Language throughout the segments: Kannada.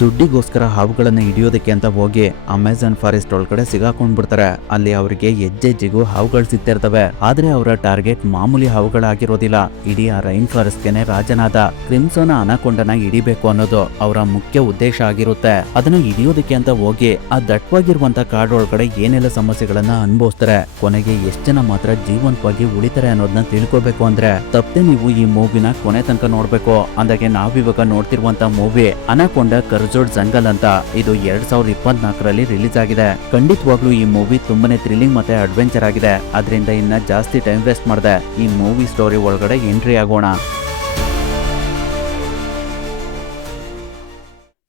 ದುಡ್ಡಿಗೋಸ್ಕರ ಹಾವುಗಳನ್ನ ಹಿಡಿಯೋದಕ್ಕೆ ಅಂತ ಹೋಗಿ ಅಮೆಜಾನ್ ಫಾರೆಸ್ಟ್ ಒಳಗಡೆ ಸಿಗಾಕೊಂಡ್ಬಿಡ್ತಾರೆ. ಅಲ್ಲಿ ಅವರಿಗೆ ಹೆಜ್ಜೆಜ್ಜೆಗೂ ಹಾವುಗಳು ಸಿಗ್ತಿರ್ತವೆ. ಆದ್ರೆ ಅವರ ಟಾರ್ಗೆಟ್ ಮಾಮೂಲಿ ಹಾವುಗಳಾಗಿರೋದಿಲ್ಲ. ಇಡೀ ಆ ರೈನ್ ಫಾರೆಸ್ಟ್ಗೆನೆ ರಾಜನಾದ ಕ್ರಿಮ್ಸನ್ ಅನಾಕೊಂಡನ ಹಿಡಿಬೇಕು ಅನ್ನೋದು ಅವರ ಮುಖ್ಯ ಉದ್ದೇಶ ಆಗಿರುತ್ತೆ. ಅದನ್ನ ಹಿಡಿಯೋದಕ್ಕೆ ಅಂತ ಹೋಗಿ ಆ ದಟ್ಟವಾಗಿರುವಂತ ಕಾಡೊಳಗಡೆ ಏನೆಲ್ಲ ಸಮಸ್ಯೆಗಳನ್ನ ಅನುಭವಿಸ್ತಾರೆ, ಕೊನೆಗೆ ಎಷ್ಟು ಜನ ಮಾತ್ರ ಜೀವಂತವಾಗಿ ಉಳಿತಾರೆ ಅನ್ನೋದನ್ನ ತಿಳ್ಕೊಬೇಕು ಅಂದ್ರೆ ತಪ್ಪದೆ ನೀವು ಈ ಮೂವಿನ ಕೊನೆ ತನಕ ನೋಡ್ಬೇಕು. ಅಂದಾಗೆ ನಾವಿವಾಗ ನೋಡ್ತಿರುವಂತ ಮೂವಿ ಅನಾಕೊಂಡ ಕರ್ಜೋಡ್ ಜಂಗಲ್ ಅಂತ. ಇದು 2024ರಲ್ಲಿ ರಿಲೀಸ್ ಆಗಿದೆ. ಖಂಡಿತವಾಗ್ಲೂ ಈ ಮೂವಿ ತುಂಬಾನೇ ಥ್ರಿಲ್ಲಿಂಗ್ ಮತ್ತೆ ಅಡ್ವೆಂಚರ್ ಆಗಿದೆ. ಅದರಿಂದ ಇನ್ನ ಜಾಸ್ತಿ ಟೈಮ್ ವೇಸ್ಟ್ ಮಾಡದೆ ಈ ಮೂವಿ ಸ್ಟೋರಿ ಒಳಗಡೆ ಎಂಟ್ರಿ ಆಗೋಣ.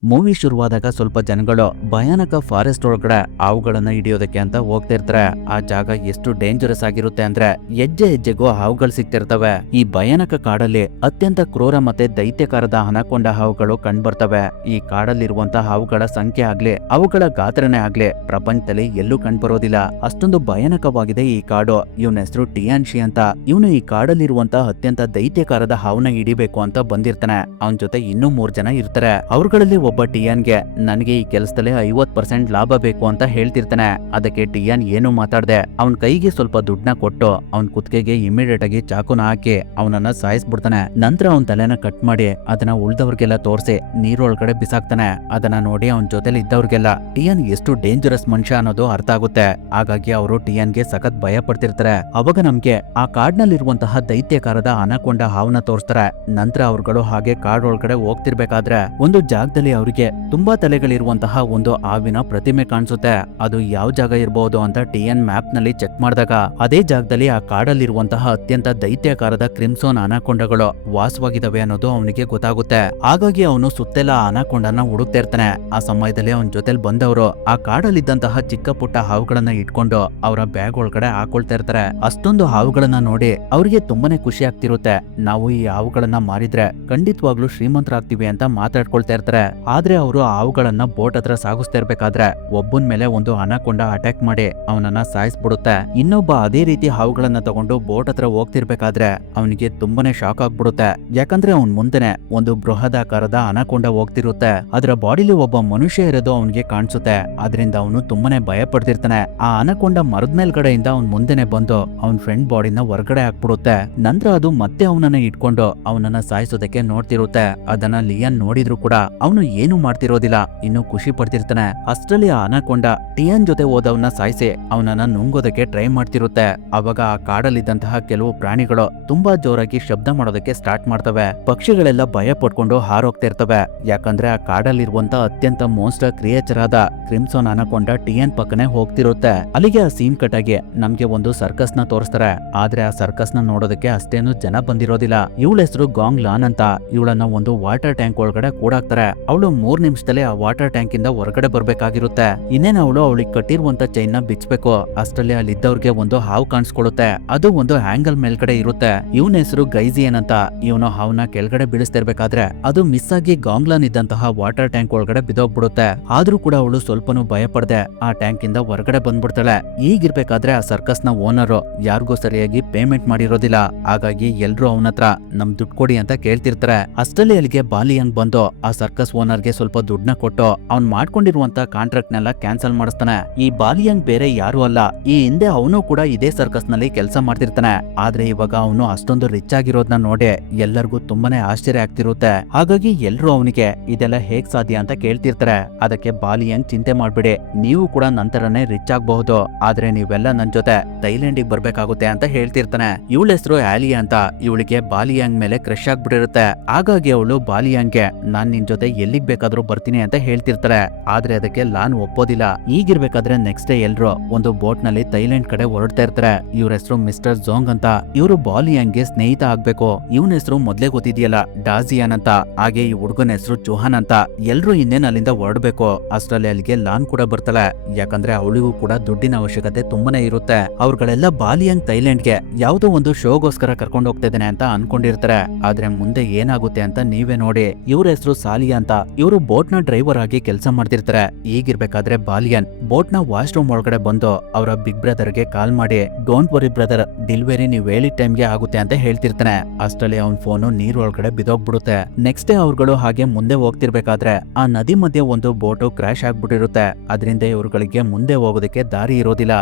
ಮೂವಿ ಶುರುವಾದಾಗ ಸ್ವಲ್ಪ ಜನಗಳು ಭಯಾನಕ ಫಾರೆಸ್ಟ್ ಒಳಗಡೆ ಹಾವುಗಳನ್ನ ಹಿಡಿಯೋದಕ್ಕೆ ಅಂತ ಹೋಗ್ತಿರ್ತಾರೆ. ಆ ಜಾಗ ಎಷ್ಟು ಡೇಂಜರಸ್ ಆಗಿರುತ್ತೆ ಅಂದ್ರೆ ಹೆಜ್ಜೆ ಹೆಜ್ಜೆಗೂ ಹಾವುಗಳು ಸಿಗ್ತಿರ್ತವೆ. ಈ ಭಯಾನಕ ಕಾಡಲ್ಲಿ ಅತ್ಯಂತ ಕ್ರೂರ ಮತ್ತೆ ದೈತ್ಯಕಾರದ ಅನಾಕೊಂಡ ಹಾವುಗಳು ಕಂಡ್ಬರ್ತವೆ. ಈ ಕಾಡಲ್ಲಿರುವಂತ ಹಾವುಗಳ ಸಂಖ್ಯೆ ಆಗ್ಲಿ ಅವುಗಳ ಗಾತ್ರನೇ ಆಗ್ಲಿ ಪ್ರಪಂಚದಲ್ಲಿ ಎಲ್ಲೂ ಕಂಡ್ಬರೋದಿಲ್ಲ. ಅಷ್ಟೊಂದು ಭಯಾನಕವಾಗಿದೆ ಈ ಕಾಡು. ಇವನ ಹೆಸರು ಟಿಯಾನ್ಶಿ ಅಂತ. ಇವನು ಈ ಕಾಡಲ್ಲಿರುವಂತ ಅತ್ಯಂತ ದೈತ್ಯಕಾರದ ಹಾವನ್ನ ಹಿಡಿಬೇಕು ಅಂತ ಬಂದಿರ್ತಾನೆ. ಅವನ ಜೊತೆ ಇನ್ನೂ 3 ಜನ ಇರ್ತಾರೆ. ಅವ್ರಗಳಲ್ಲಿ ಒಬ್ಬ ಟಿಯಾನ್ಗೆ ನನಗೆ ಈ ಕೆಲಸದಲ್ಲಿ 50% ಲಾಭ ಬೇಕು ಅಂತ ಹೇಳ್ತಿರ್ತಾನೆ. ಅದಕ್ಕೆ ಟಿಯಾನ್ ಏನು ಮಾತಾಡದೆ ಅವನ್ ಕೈಗೆ ಸ್ವಲ್ಪ ದುಡ್ಡನ್ನ ಕೊಟ್ಟು ಅವನ್ ಕುತ್ತಿಗೆಗೆ ಇಮಿಡಿಯೇಟ್ ಆಗಿ ಚಾಕುನ ಹಾಕಿ ಅವನನ್ನ ಸಾಯಿಸ್ಬಿಡ್ತಾನೆ. ನಂತರ ಅವನ್ ತಲೆನ ಕಟ್ ಮಾಡಿ ಅದನ್ನ ಉಳ್ದವ್ರಿಗೆಲ್ಲ ತೋರಿಸಿ ನೀರೊಳಗಡೆ ಬಿಸಾಕ್ತಾನೆ. ಅದನ್ನ ನೋಡಿ ಅವನ್ ಜೊತೆಲಿ ಇದ್ದವ್ರಿಗೆಲ್ಲ ಟಿಯಾನ್ ಎಷ್ಟು ಡೇಂಜರಸ್ ಮನುಷ್ಯ ಅನ್ನೋದು ಅರ್ಥ ಆಗುತ್ತೆ. ಹಾಗಾಗಿ ಅವರು ಟಿಯಾನ್ಗೆ ಸಖತ್ ಭಯ ಪಡ್ತಿರ್ತಾರೆ. ಅವಾಗ ನಮ್ಗೆ ಆ ಕಾಡ್ನಲ್ಲಿರುವಂತಹ ದೈತ್ಯಕಾರದ ಅನಾಕೊಂಡ ಹಾವನ್ನ ತೋರಿಸ್ತಾರೆ. ನಂತರ ಅವ್ರುಗಳು ಹಾಗೆ ಕಾಡೊಳಗಡೆ ಹೋಗ್ತಿರ್ಬೇಕಾದ್ರೆ ಒಂದು ಜಾಗದಲ್ಲಿ ಅವರಿಗೆ ತುಂಬಾ ತಲೆಗಳಿರುವಂತಹ ಒಂದು ಹಾವಿನ ಪ್ರತಿಮೆ ಕಾಣಿಸುತ್ತೆ. ಅದು ಯಾವ ಜಾಗ ಇರಬಹುದು ಅಂತ ಟಿಎನ್ ಮ್ಯಾಪ್ ನಲ್ಲಿ ಚೆಕ್ ಮಾಡಿದಾಗ ಅದೇ ಜಾಗದಲ್ಲಿ ಆ ಕಾಡಲ್ಲಿರುವಂತಹ ಅತ್ಯಂತ ದೈತ್ಯಕಾರದ ಕ್ರಿಮ್ಸನ್ ಅನಾಕೊಂಡಗಳು ವಾಸವಾಗಿದ್ದಾವೆ ಅನ್ನೋದು ಅವನಿಗೆ ಗೊತ್ತಾಗುತ್ತೆ. ಹಾಗಾಗಿ ಅವನು ಸುತ್ತೆಲ್ಲ ಅನಾಕೊಂಡನ ಹುಡುಕ್ತಾ ಇರ್ತಾನೆ. ಆ ಸಮಯದಲ್ಲಿ ಅವನ ಜೊತೆಲಿ ಬಂದವರು ಆ ಕಾಡಲ್ಲಿದ್ದಂತಹ ಚಿಕ್ಕ ಪುಟ್ಟ ಹಾವುಗಳನ್ನ ಇಟ್ಕೊಂಡು ಅವರ ಬ್ಯಾಗ್ ಒಳಗಡೆ ಹಾಕೊಳ್ತಾ ಇರ್ತಾರೆ. ಅಷ್ಟೊಂದು ಹಾವುಗಳನ್ನ ನೋಡಿ ಅವರಿಗೆ ತುಂಬಾನೇ ಖುಷಿ ಆಗ್ತಿರುತ್ತೆ. ನಾವು ಈ ಹಾವುಗಳನ್ನ ಮಾರಿದ್ರೆ ಖಂಡಿತವಾಗ್ಲೂ ಶ್ರೀಮಂತರಾಗ್ತೀವಿ ಅಂತ ಮಾತಾಡ್ಕೊಳ್ತಾ ಇರ್ತಾರೆ. ಆದ್ರೆ ಅವರು ಹಾವುಗಳನ್ನ ಬೋಟ್ ಹತ್ರ ಸಾಗಿಸ್ತಾ ಇರ್ಬೇಕಾದ್ರೆ ಒಬ್ಬನ್ ಮೇಲೆ ಒಂದು ಅನಾಕೊಂಡ ಅಟ್ಯಾಕ್ ಮಾಡಿ ಅವನನ್ನ ಸಾಯಿಸ್ಬಿಡುತ್ತೆ. ಇನ್ನೊಬ್ಬ ಅದೇ ರೀತಿ ಹಾವುಗಳನ್ನ ತಗೊಂಡು ಬೋಟ್ ಹತ್ರ ಹೋಗ್ತಿರ್ಬೇಕಾದ್ರೆ ಅವನಿಗೆ ತುಂಬಾನೇ ಶಾಕ್ ಆಗ್ಬಿಡುತ್ತೆ. ಯಾಕಂದ್ರೆ ಅವನ್ ಮುಂದೆನೆ ಒಂದು ಬೃಹದಾಕಾರದ ಅನಾಕೊಂಡ ಹೋಗ್ತಿರುತ್ತೆ. ಅದರ ಬಾಡಿಲಿ ಒಬ್ಬ ಮನುಷ್ಯ ಇರೋದು ಅವನಿಗೆ ಕಾಣಿಸುತ್ತೆ. ಅದರಿಂದ ಅವನು ತುಂಬಾನೇ ಭಯ ಪಡ್ತಿರ್ತಾನೆ. ಆ ಅನಾಕೊಂಡ ಮರದ ಮೇಲ್ಗಡೆಯಿಂದ ಅವನ್ ಮುಂದೆನೆ ಬಂದು ಅವನ್ ಫ್ರೆಂಡ್ ಬಾಡಿನ ಹೊರಗಡೆ ಹಾಕ್ಬಿಡುತ್ತೆ. ನಂತರ ಅದು ಮತ್ತೆ ಅವನನ್ನ ಇಟ್ಕೊಂಡು ಅವನನ್ನ ಸಾಯಿಸೋದಕ್ಕೆ ನೋಡ್ತಿರುತ್ತೆ. ಅದನ್ನ ಲಿಯನ್ ನೋಡಿದ್ರು ಕೂಡ ಅವನು ಏನು ಮಾಡ್ತಿರೋದಿಲ್ಲ, ಇನ್ನು ಖುಷಿ ಪಡ್ತಿರ್ತಾನೆ. ಅಷ್ಟರಲ್ಲಿ ಆ ಅನಾಕೊಂಡ ಟಿಯನ್ ಜೊತೆ ಹೋದವನ್ನ ಸಾಯಿಸಿ ಅವನನ್ನ ನುಂಗೋದಕ್ಕೆ ಟ್ರೈ ಮಾಡ್ತಿರುತ್ತೆ. ಅವಾಗ ಆ ಕಾಡಲ್ಲಿದ್ದಂತಹ ಕೆಲವು ಪ್ರಾಣಿಗಳು ತುಂಬಾ ಜೋರಾಗಿ ಶಬ್ದ ಮಾಡೋದಕ್ಕೆ ಸ್ಟಾರ್ಟ್ ಮಾಡ್ತವೆ. ಪಕ್ಷಿಗಳೆಲ್ಲ ಭಯ ಪಡ್ಕೊಂಡು ಹಾರೋಗ್ತಾ ಇರ್ತವೆ. ಯಾಕಂದ್ರೆ ಆ ಕಾಡಲ್ಲಿರುವಂತ ಅತ್ಯಂತ ಮೋನ್ಸ್ಟರ್ ಕ್ರಿಯೇಚರ್ ಆದ ಕ್ರಿಮ್ಸನ್ ಅನಾಕೊಂಡ ಟಿಯನ್ ಪಕ್ಕನೆ ಹೋಗ್ತಿರುತ್ತೆ. ಅಲ್ಲಿಗೆ ಆ ಸೀನ್ ಕಟ್ ಆಗಿ ನಮ್ಗೆ ಒಂದು ಸರ್ಕಸ್ ನ ತೋರಿಸ್ತಾರೆ. ಆದ್ರೆ ಆ ಸರ್ಕಸ್ ನ ನೋಡೋದಕ್ಕೆ ಅಷ್ಟೇನು ಜನ ಬಂದಿರೋದಿಲ್ಲ. ಇವಳ ಹೆಸರು ಗಾಂಗ್ ಲಾನ್ ಅಂತ. ಇವಳನ್ನ ಒಂದು ವಾಟರ್ ಟ್ಯಾಂಕ್ ಒಳಗಡೆ ಕೂಡಾಕ್ತಾರೆ. ಅವಳು 3 ನಿಮಿಷದಲ್ಲಿ ಆ ವಾಟರ್ ಟ್ಯಾಂಕ್ ಇಂದ ಹೊರಗಡೆ ಬರ್ಬೇಕಾಗಿರುತ್ತೆ. ಇನ್ನೇನು ಅವಳಿಗೆ ಕಟ್ಟಿರುವಂತ ಚೈನ್ ನ ಬಿಚ್ಚಬೇಕು. ಅಷ್ಟರಲ್ಲಿ ಅಲ್ಲಿದ್ದವ್ರಿಗೆ ಒಂದು ಹಾವು ಕಾಣಿಸ್ಕೊಳ್ಳುತ್ತೆ. ಅದು ಒಂದು ಹ್ಯಾಂಗಲ್ ಮೇಲ್ಗಡೆ ಇರುತ್ತೆ. ಇವನ ಹೆಸರು ಗೈಜಿಯನ್ ಅಂತ. ಇವನು ಹಾವನ್ನ ಕೆಳಗಡೆ ಬೀಳಿಸ್ತಿರ್ಬೇಕಾದ್ರೆ ಅದು ಮಿಸ್ ಆಗಿ ಗಾಂಗ್ಲಾನ್ ಇದ್ದಂತಹ ವಾಟರ್ ಟ್ಯಾಂಕ್ ಒಳಗಡೆ ಬಿದ್ದೋಗ್ಬಿಡುತ್ತೆ. ಆದ್ರೂ ಕೂಡ ಅವಳು ಸ್ವಲ್ಪನೂ ಭಯ ಪಡದೆ ಆ ಟ್ಯಾಂಕ್ ಇಂದ ಹೊರಗಡೆ ಬಂದ್ಬಿಡ್ತಾಳೆ. ಈಗಿರ್ಬೇಕಾದ್ರೆ ಆ ಸರ್ಕಸ್ ನ ಓನರ್ ಯಾರಿಗೂ ಸರಿಯಾಗಿ ಪೇಮೆಂಟ್ ಮಾಡಿರೋದಿಲ್ಲ. ಹಾಗಾಗಿ ಎಲ್ರು ಅವನ ಹತ್ರ ನಮ್ ದುಡ್ಡು ಕೊಡಿ ಅಂತ ಕೇಳ್ತಿರ್ತಾರೆ. ಅಷ್ಟರಲ್ಲಿ ಅಲ್ಲಿಗೆ ಬಾಲಿಯಂಗ್ ಬಂದು ಆ ಸರ್ಕಸ್ ಓನರ್ಗೆ ಸ್ವಲ್ಪ ದುಡ್ಡನ್ನ ಕೊಟ್ಟು ಅವ್ನ್ ಮಾಡ್ಕೊಂಡಿರುವಂತ ಕಾಂಟ್ರಾಕ್ಟ್ ನೆಲ್ಲ ಕ್ಯಾನ್ಸಲ್ ಮಾಡಿಸ್ತಾನೆ. ಈ ಬಾಲಿಯಂಗ್ ಬೇರೆ ಯಾರು ಅಲ್ಲ, ಈ ಹಿಂದೆ ಅವನು ಕೂಡ ಇದೇ ಸರ್ಕಸ್ ನಲ್ಲಿ ಕೆಲಸ ಮಾಡ್ತಿರ್ತಾನೆ. ಆದ್ರೆ ಇವಾಗ ಅವನು ಅಷ್ಟೊಂದು ರಿಚ್ ಆಗಿರೋದನ್ನ ನೋಡಿ ಎಲ್ಲರಿಗೂ ತುಂಬಾನೇ ಆಶ್ಚರ್ಯ ಆಗ್ತಿರುತ್ತೆ. ಹಾಗಾಗಿ ಎಲ್ರು ಅವನಿಗೆ ಇದೆಲ್ಲ ಹೇಗ್ ಸಾಧ್ಯ ಅಂತ ಕೇಳ್ತಿರ್ತಾರೆ. ಅದಕ್ಕೆ ಬಾಲಿಯಂಗ್ ಚಿಂತೆ ಮಾಡ್ಬಿಡಿ, ನೀವು ಕೂಡ ನಂತರನೇ ರಿಚ್ ಆಗಬಹುದು, ಆದ್ರೆ ನೀವೆಲ್ಲ ನನ್ ಜೊತೆ ಥೈಲ್ಯಾಂಡಿಗೆ ಬರ್ಬೇಕಾಗುತ್ತೆ ಅಂತ ಹೇಳ್ತಿರ್ತಾನೆ. ಇವಳ ಹೆಸರು ಆಲಿಯಾ ಅಂತ. ಇವಳಿಗೆ ಬಾಲಿಯಾಂಗ್ ಮೇಲೆ ಕ್ರಶ್ ಆಗ್ಬಿಟ್ಟಿರುತ್ತೆ. ಹಾಗಾಗಿ ಅವಳು ಬಾಲಿಯಾಂಗ್ಗೆ ನಾನ್ ನಿನ್ ಜೊತೆ ಎಲ್ಲಿಗ್ ಬೇಕಾದ್ರೂ ಬರ್ತೀನಿ ಅಂತ ಹೇಳ್ತಿರ್ತಾರೆ. ಆದ್ರೆ ಅದಕ್ಕೆ ಲಾನ್ ಒಪ್ಪೋದಿಲ್ಲ. ಈಗಿರ್ಬೇಕಾದ್ರೆ ನೆಕ್ಸ್ಟ್ ಡೇ ಎಲ್ರು ಒಂದು ಬೋಟ್ ನಲ್ಲಿ ಥೈಲ್ಯಾಂಡ್ ಕಡೆ ಹೊರಡ್ತಾ ಇರ್ತಾರೆ. ಇವ್ರ ಹೆಸರು ಮಿಸ್ಟರ್ ಜೋಂಗ್ ಅಂತ. ಇವರು ಬಾಲಿಯಾಂಗ್ಗೆ ಸ್ನೇಹಿತ ಆಗ್ಬೇಕು. ಇವನ ಹೆಸರು ಮೊದ್ಲೇ ಗೊತ್ತಿದೆಯಲ್ಲ, ಡಾಜಿಯಾನ್ ಅಂತ. ಹಾಗೆ ಈ ಹುಡುಗನ ಹೆಸರು ಚೌಹಾನ್ ಅಂತ. ಎಲ್ರು ಇನ್ನೇನ್ ಅಲ್ಲಿಂದ ಹೊರಡ್ಬೇಕು. ಅಷ್ಟರಲ್ಲಿ ಅಲ್ಲಿಗೆ ಲಾನ್ ಕೂಡ ಬರ್ತಾಳೆ. ಯಾಕಂದ್ರೆ ಅವಳಿಗೂ ಕೂಡ ದುಡ್ಡಿನ ಅವಶ್ಯಕತೆ ತುಂಬಾನೇ ಇರುತ್ತೆ. ಅವ್ರುಗಳೆಲ್ಲ ಬಾಲಿಯಾಂಗ್ ಥೈಲ್ಯಾಂಡ್ಗೆ ಯಾವುದೋ ಒಂದು ಶೋಗೋಸ್ಕರ ಕರ್ಕೊಂಡು ಹೋಗ್ತಾ ಇದ್ದೇನೆ ಅಂತ ಅನ್ಕೊಂಡಿರ್ತಾರೆ. ಆದ್ರೆ ಮುಂದೆ ಏನಾಗುತ್ತೆ ಅಂತ ನೀವೇ ನೋಡಿ. ಇವ್ರ ಹೆಸರು ಸಾಲಿಯಾ ಅಂತ. ಇವರು ಬೋಟ್ ನ ಡ್ರೈವರ್ ಆಗಿ ಕೆಲಸ ಮಾಡ್ತಿರ್ತಾರೆ. ಈಗಿರ್ಬೇಕಾದ್ರೆ ಬಾಲಿಯನ್ ಬೋಟ್ ನ ವಾಶ್ರೂಮ್ ಒಳಗಡೆ ಬಂದು ಅವರ ಬಿಗ್ ಬ್ರದರ್ ಗೆ ಕಾಲ್ ಮಾಡಿ ಡೋಂಟ್ ವರಿ ಬ್ರದರ್, ಡೆಲಿವರಿ ನೀವ್ ಹೇಳಿದ ಟೈಮ್ಗೆ ಆಗುತ್ತೆ ಅಂತ ಹೇಳ್ತಿರ್ತಾನೆ. ಅಷ್ಟರಲ್ಲಿ ಅವನ್ ಫೋನು ನೀರ್ ಒಳಗಡೆ ಬಿದೋಗ್ಬಿಡುತ್ತೆ. ನೆಕ್ಸ್ಟ್ ಡೇ ಅವ್ರುಗಳು ಹಾಗೆ ಮುಂದೆ ಹೋಗ್ತಿರ್ಬೇಕಾದ್ರೆ ಆ ನದಿ ಮಧ್ಯೆ ಒಂದು ಬೋಟು ಕ್ರಾಶ್ ಆಗ್ಬಿಟ್ಟಿರುತ್ತೆ. ಅದರಿಂದ ಇವ್ರುಗಳಿಗೆ ಮುಂದೆ ಹೋಗೋದಕ್ಕೆ ದಾರಿ ಇರೋದಿಲ್ಲ.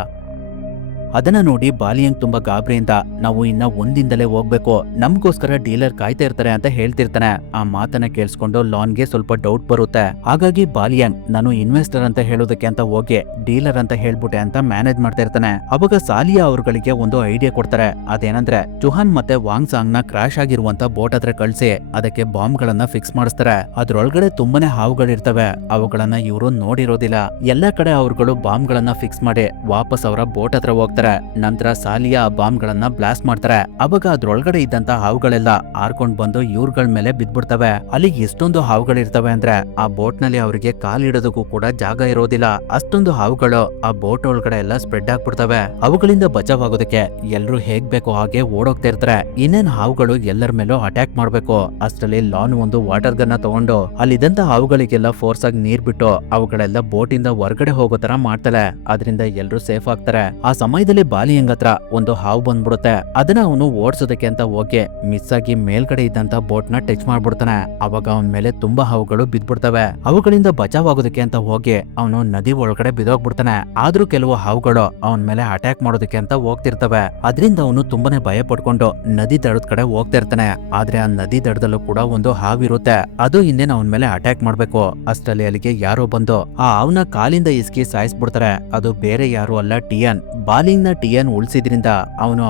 ಅದನ್ನ ನೋಡಿ ಬಾಲಿಯಂಗ್ ತುಂಬಾ ಗಾಬರಿಯಿಂದ ನಾವು ಇನ್ನ ಒಂದಿಂದಲೇ ಹೋಗ್ಬೇಕು, ನಮ್ಗೋಸ್ಕರ ಡೀಲರ್ ಕಾಯ್ತಾ ಇರ್ತಾರೆ ಅಂತ ಹೇಳ್ತಿರ್ತಾನೆ. ಆ ಮಾತನ್ನ ಕೇಳಿಸ್ಕೊಂಡು ಲಾನ್ಗೆ ಸ್ವಲ್ಪ ಡೌಟ್ ಬರುತ್ತೆ. ಹಾಗಾಗಿ ಬಾಲಿಯಂಗ್ ನಾನು ಇನ್ವೆಸ್ಟರ್ ಅಂತ ಹೇಳೋದಕ್ಕೆ ಅಂತ ಹೋಗಿ ಡೀಲರ್ ಅಂತ ಹೇಳ್ಬಿಟ್ಟೆ ಅಂತ ಮ್ಯಾನೇಜ್ ಮಾಡ್ತಾ ಇರ್ತಾನೆ. ಅವಾಗ ಸಾಲಿಯಾ ಅವ್ರುಗಳಿಗೆ ಒಂದು ಐಡಿಯಾ ಕೊಡ್ತಾರೆ. ಅದೇನಂದ್ರೆ ಜುಹಾನ್ ಮತ್ತೆ ವಾಂಗ್ ಸಾಂಗ್ ನ ಕ್ರಾಶ್ ಆಗಿರುವಂತ ಬೋಟ್ ಹತ್ರ ಕಳ್ಸಿ ಅದಕ್ಕೆ ಬಾಂಬ್ ಗಳನ್ನ ಫಿಕ್ಸ್ ಮಾಡಿಸ್ತಾರೆ. ಅದ್ರೊಳಗಡೆ ತುಂಬಾನೇ ಹಾವುಗಳಿರ್ತವೆ. ಅವುಗಳನ್ನ ಇವರು ನೋಡಿರೋದಿಲ್ಲ. ಎಲ್ಲಾ ಕಡೆ ಅವ್ರುಗಳು ಬಾಂಬ್ ಗಳನ್ನ ಫಿಕ್ಸ್ ಮಾಡಿ ವಾಪಸ್ ಅವರ ಬೋಟ್ ಹತ್ರ ಹೋಗ್ತಾರೆ. ನಂತರ ಸಾಲಿಯಾ ಆ ಬಾಂಬ್ ಗಳನ್ನ ಬ್ಲಾಸ್ಟ್ ಮಾಡ್ತಾರೆ. ಅವಾಗ ಅದ್ರೊಳಗಡೆ ಇದ್ದಂತ ಹಾವುಗಳೆಲ್ಲ ಹಾರ್ಕೊಂಡ್ ಬಂದು ಇವ್ರಗಳ ಮೇಲೆ ಬಿದ್ಬಿಡ್ತವೆ. ಅಲ್ಲಿ ಎಷ್ಟೊಂದು ಹಾವುಗಳಿರ್ತವೆ ಅಂದ್ರೆ ಆ ಬೋಟ್ ನಲ್ಲಿ ಅವರಿಗೆ ಕಾಲಿಡೋದಕ್ಕೂ ಕೂಡ ಜಾಗ ಇರೋದಿಲ್ಲ. ಅಷ್ಟೊಂದು ಹಾವುಗಳು ಆ ಬೋಟ್ ಒಳಗಡೆ ಎಲ್ಲ ಸ್ಪ್ರೆಡ್ ಆಗ್ಬಿಡ್ತವೆ. ಅವುಗಳಿಂದ ಬಚಾವಾಗೋದಕ್ಕೆ ಎಲ್ರು ಹೇಗ್ ಬೇಕೋ ಹಾಗೆ ಓಡೋಗ್ತಾ ಇರ್ತಾರೆ. ಇನ್ನೇನ್ ಹಾವುಗಳು ಎಲ್ಲರ ಮೇಲೂ ಅಟ್ಯಾಕ್ ಮಾಡ್ಬೇಕು. ಅಷ್ಟರಲ್ಲಿ ಲಾನ್ ಒಂದು ವಾಟರ್ ಗನ್ನ ತಗೊಂಡು ಅಲ್ಲಿದ್ದಂತ ಹಾವುಗಳಿಗೆಲ್ಲ ಫೋರ್ಸ್ ಆಗಿ ನೀರ್ ಬಿಟ್ಟು ಅವುಗಳೆಲ್ಲ ಬೋಟ್ ಇಂದ ಹೊರಗಡೆ ಹೋಗೋ ತರ ಮಾಡ್ತಾಳೆ. ಅದರಿಂದ ಎಲ್ರು ಸೇಫ್ ಆಗ್ತಾರೆ. ಆ ಸಮಯದಲ್ಲಿ ಬಾಲಿಯಂಗ್ ಹತ್ರ ಒಂದು ಹಾವು ಬಂದ್ಬಿಡುತ್ತೆ. ಅದನ್ನ ಅವನು ಓಡಿಸೋದಕ್ಕೆ ಅಂತ ಹೋಗಿ ಮಿಸ್ ಆಗಿ ಮೇಲ್ಗಡೆ ಇದ್ದಂತ ಬೋಟ್ ನ ಟಚ್ ಮಾಡ್ಬಿಡ್ತಾನೆ. ಅವಾಗ ಅವನ ಮೇಲೆ ತುಂಬಾ ಹಾವುಗಳು ಬಿದ್ಬಿಡ್ತವೆ. ಅವುಗಳಿಂದ ಬಚಾವಾಗೋದಕ್ಕೆ ಅಂತ ಹೋಗಿ ಅವನು ನದಿ ಒಳಗಡೆ ಬಿದೋಗ್ಬಿಡ್ತಾನೆ. ಆದ್ರೂ ಕೆಲವು ಹಾವುಗಳು ಅವನ ಮೇಲೆ ಅಟ್ಯಾಕ್ ಮಾಡೋದಕ್ಕೆ ಅಂತ ಹೋಗ್ತಿರ್ತವೆ. ಅದರಿಂದ ಅವನು ತುಂಬಾನೇ ಭಯ ಪಡ್ಕೊಂಡು ನದಿ ದಡದ ಕಡೆ ಹೋಗ್ತಾ ಇರ್ತಾನೆ. ಆದ್ರೆ ಆ ನದಿ ದಡದಲ್ಲೂ ಕೂಡ ಒಂದು ಹಾವಿರುತ್ತೆ. ಅದು ಇನ್ನೇನು ಅವನ ಮೇಲೆ ಅಟ್ಯಾಕ್ ಮಾಡ್ಬೇಕು. ಅಷ್ಟರಲ್ಲಿ ಅಲ್ಲಿಗೆ ಯಾರೋ ಬಂದು ಆ ಹಾವನ್ನ ಕಾಲಿಂದ ಇಸ್ಕಿ ಸಾಯಿಸ್ಬಿಡ್ತಾರೆ. ಅದು ಬೇರೆ ಯಾರು ಅಲ್ಲ, ಟಿಯನ್. ಬಾಲಿಂಗ್ ನ ಟಿಯನ್ ಉಳಿಸಿದ್ರಿಂದ ಅವನು